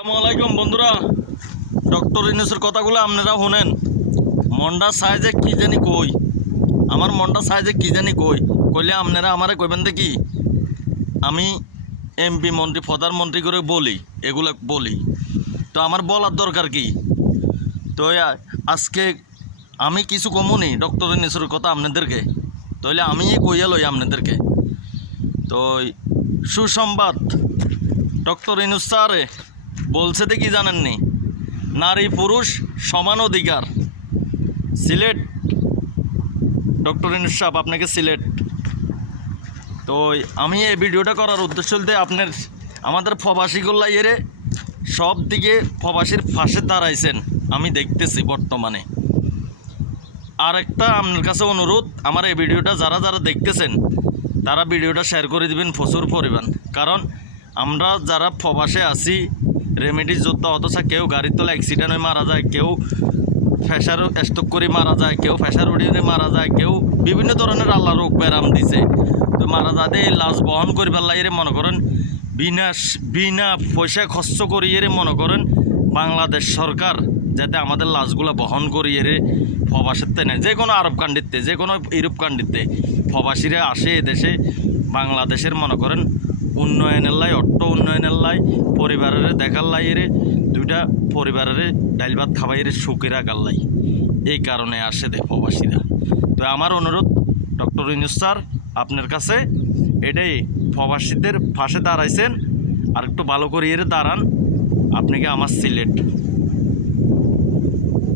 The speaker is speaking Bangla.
আসসালামু আলাইকুম বন্ধুরা, ডক্টর ইউনূসের কথাগুলো আপনারা শুনেন। মনটা সাইজে কি জানি কই, আমার মনটা সাইজে কি জানি কইলে আপনারা আমারে কইবেন দেখি আমি এমপি মন্ত্রী প্রধানমন্ত্রী করে বলি, এগুলো বলি। তো আমার বলার দরকার কি? তো আজকে আমি কিছু কমুনি ডক্টর ইউনূসের কথা আপনাদেরকে, তাহলে আমি কইয়া লই আপনাদেরকে। তো সুসংবাদ, ডক্টর ইউনূস স্যারে বলছে দেখি জানেননি, নারী পুরুষ সমান অধিকার। সিলেট ডক্টর ইউনূস সাহেব, আপনাকে সিলেট। তো আমি এই ভিডিওটা করার উদ্দেশ্য বলতে আমাদের প্রবাসীগুলা এরে সব দিকে প্রবাসীর পাশে দাঁড়াইছেন আমি দেখতেছি বর্তমানে। আর একটা আপনার কাছে অনুরোধ, আমার এই ভিডিওটা যারা যারা দেখতেছেন তারা ভিডিওটা শেয়ার করে দিবেন প্রচুর পরিমাণ। কারণ আমরা যারা প্রবাসে আছি রেমেডি যোদ্ধা, অথচ কেউ গাড়ির তলা অ্যাক্সিডেন্ট হয়ে মারা যায়, কেউ প্রেশার স্ট্রোক করে মারা যায়, কেউ প্রেশার উঠিয়ে মারা যায়, কেউ বিভিন্ন ধরনের আল্লাহ রোগ ব্যারাম দিছে। তো মারা যাতে এই লাশ বহন করি পারলাই মনে করেন বিনা পয়সা খরচ করিয়ে মনে করেন বাংলাদেশ সরকার যাতে আমাদের লাশগুলো বহন করিয়ে প্রবাসের তেনে যে কোনো আরব কান্ট্রিতে, যে কোনো ইউরোপ কান্ট্রিতে প্রবাসীরা আসে এদেশে বাংলাদেশের মনে করেন উন্নয়নের লাই, অর্থ উন্নয়নের লাই, পরিবারের দেখার লাই দুইটা পরিবারের ডাইল ভাত খাবাইয়ের সুখে রাখার লাই, এই কারণে আসে প্রবাসীরা। তো আমার অনুরোধ ডক্টর ইউনূস স্যার আপনার কাছে, এটাই প্রবাসীদের পাশে দাঁড়াইছেন, আর একটু ভালো করে দাঁড়ান। আপনাকে আমার সিলেট।